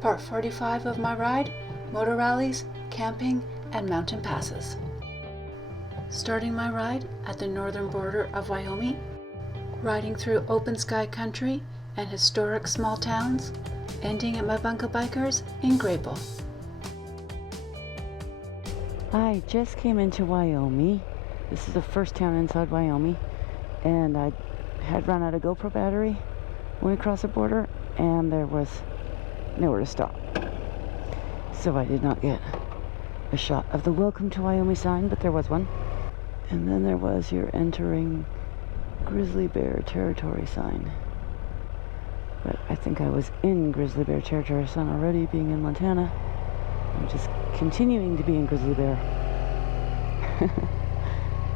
Part 45 of my ride, motor rallies, camping, and mountain passes. Starting my ride at the northern border of Wyoming, riding through open sky country and historic small towns, ending at my Bunk bikers in Greybull. I just came into Wyoming. This is the first town inside Wyoming, and I had run out of GoPro battery when we crossed the border, and there was nowhere to stop. So I did not get a shot of the Welcome to Wyoming sign, but there was one. And then there was your entering grizzly bear territory sign. But I think I was in grizzly bear territory sign already, being in Montana. I'm just continuing to be in grizzly bear.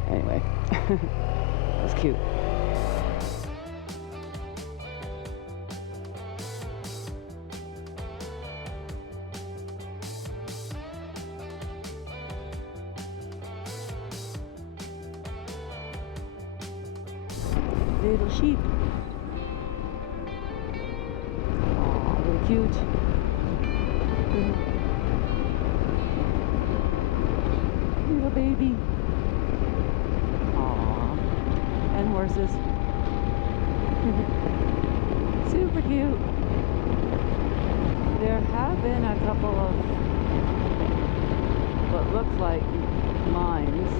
Anyway, that was cute. Little sheep. Aw, they're cute. Little baby. Aw. And horses. Super cute. There have been a couple of what looked like mines,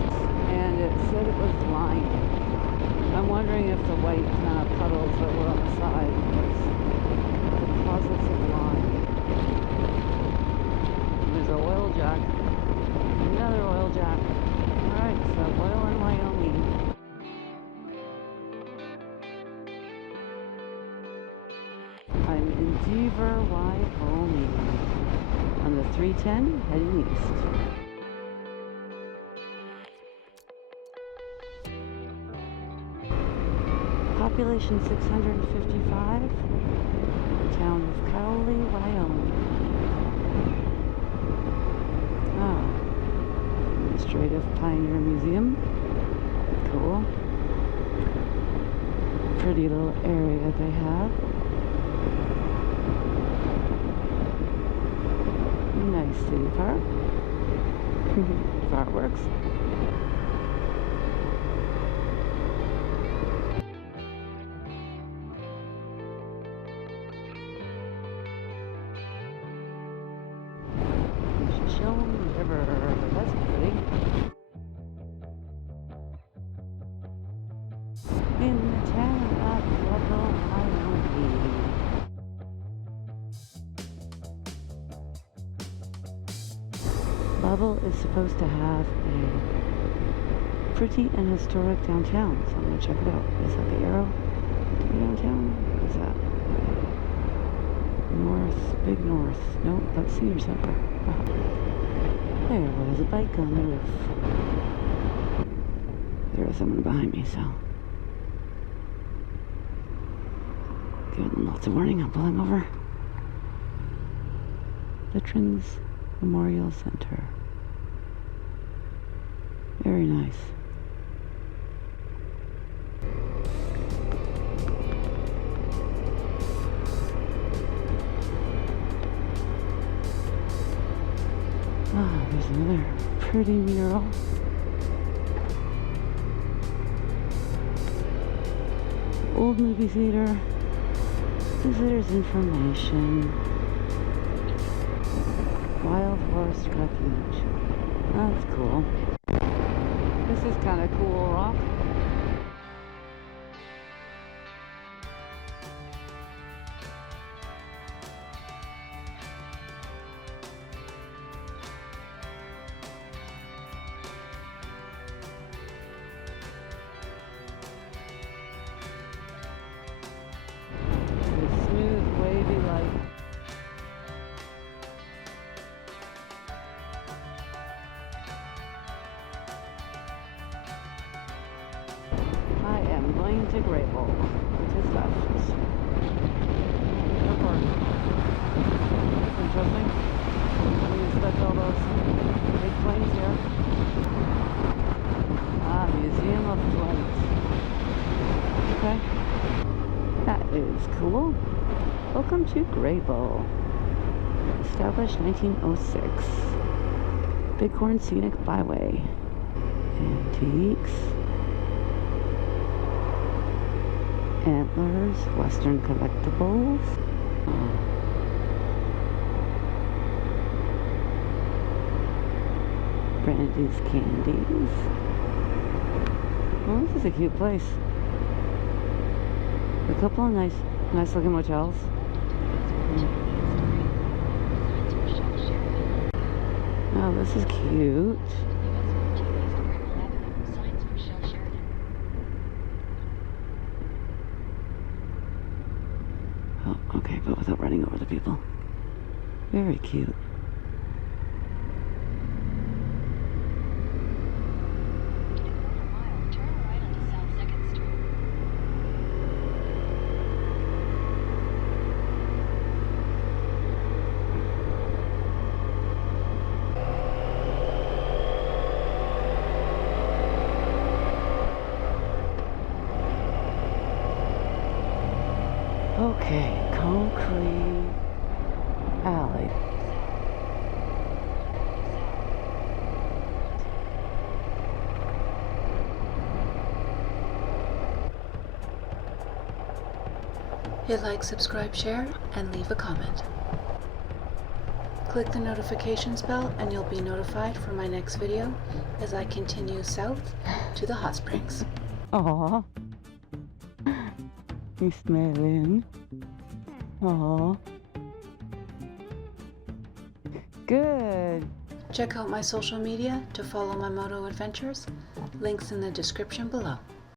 and it said it was lime. I'm wondering if the white kind of puddles that were on the side was deposits of lime. There's an oil jack. Another oil jack. Alright, so oil in Wyoming. I'm in Beaver, Wyoming. On the 310 heading east. Population 655, the town of Cowley, Wyoming. Administrative Pioneer Museum. Cool. Pretty little area they have. Nice city park. Fireworks. River, that's pretty. In the town of Greybull, Wyoming. Lovell is supposed to have a pretty and historic downtown, so I'm gonna check it out. Is that the arrow to the downtown? What is that? North, big north. Nope, that's Senior Center. There was a bike on the roof. There was someone behind me, so giving them lots of warning. I'm pulling over. Veterans Memorial Center. Very nice. Ah, there's another pretty mural. Old movie theater. Visitors information. Wild Horse Refuge. That's cool. This is kind of cool rock. I'm going to Greybull, which is left. Airport. That's interesting. We expect all those big planes here. Ah, Museum of Flight. Okay. That is cool. Welcome to Greybull. Established 1906. Bighorn Scenic Byway. Antiques. Antlers. Western Collectibles. Brandy's Candies. Oh, this is a cute place. A couple of nice looking motels. Oh, this is cute. Oh, okay, but without running over the people. Very cute. Okay, concrete alley. Hit like, subscribe, share, and leave a comment. Click the notifications bell and you'll be notified for my next video as I continue south to the hot springs. Aww. You smelling? Aww. Good. Check out my social media to follow my moto adventures. Links in the description below.